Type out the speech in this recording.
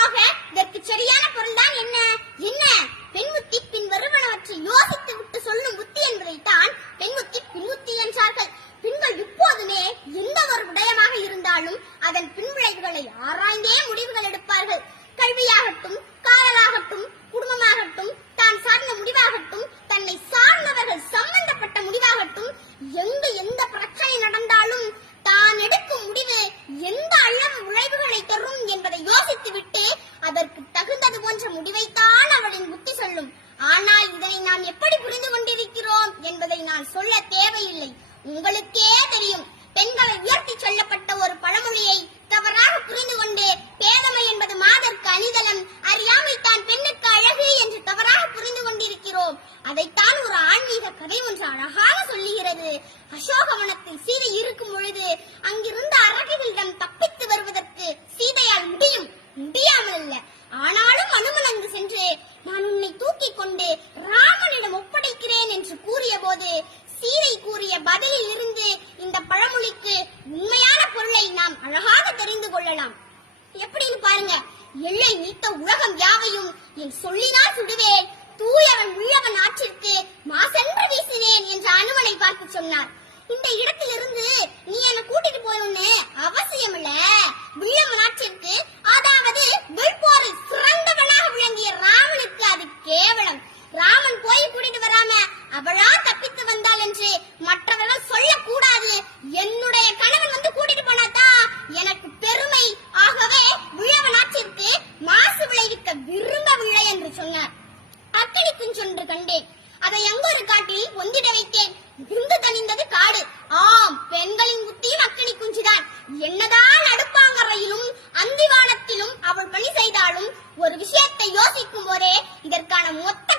ஆக இதற்கு சரியான பொருள்தான் என்ன? சொல்லும் ஆனால் இதனை நாம் எப்படி புரிந்து கொண்டிருக்கிறோம் என்பதை நான் சொல்ல தேவையில்லை. உங்களுக்கே தெரியும் பெண்களை உயர்த்தி சொல்லப்பட்ட ஒரு பழமொழியை தவறாக புரிந்து கொண்டு பேதமை என்பது மாதற்கு அணிதலம் அறியாமை தான் பெண்ணுக்கு அழகு என்று தவறாக புரிந்து கொண்டிருக்கிறோம். அதைத்தான் ஒரு ஆன்மீக கதை ஒன்று அழகாக சொல்லுகிறது. அசோகவனத்தில் சீதை இருக்கும் பொழுது அங்கு கொண்டு ராமனிடம் ஒப்படைக்கிறேன் என்று கூறிய போது சீதை கூறிய பதிலில் இருந்து இந்த பழமொழிக்கு உண்மையான பொருளை நாம் அழகாக தெரிந்து கொள்ளலாம். எப்படின்னு பாருங்க எல்லை நீத்த உலகம் யாவையும் என் சொல்லினால் சுடுவேன். தூயவன் உள்ளவன் ஆற்றிற்கு மாசென்று அவளா தப்பித்து வந்தாள் என்று மற்றவர்கள் சொல்லக்கூடாது. என்னுடைய கணவன் வந்து கூட்டிட்டு போனாதான் எனக்கு பெருமை. ஆகவே விழவன் ஆற்றிற்கு மாசு விளைவிக்க விரும்பவில்லை என்று சொன்னார். அத்தடிக்கும் சென்று கண்டேன். அதை எங்கொரு காட்டில் ஒந்திட வைத்தேன். விருந்து தணிந்தது காடு. ஆம் பெண்களின் புத்தியும் அக்கனி குஞ்சுதான். என்னதான் அடுப்பாங்கரையிலும் அந்திவானத்திலும் அவள் பணி செய்தாலும் ஒரு விஷயத்தை யோசிக்கும் போதே இதற்கான மொத்த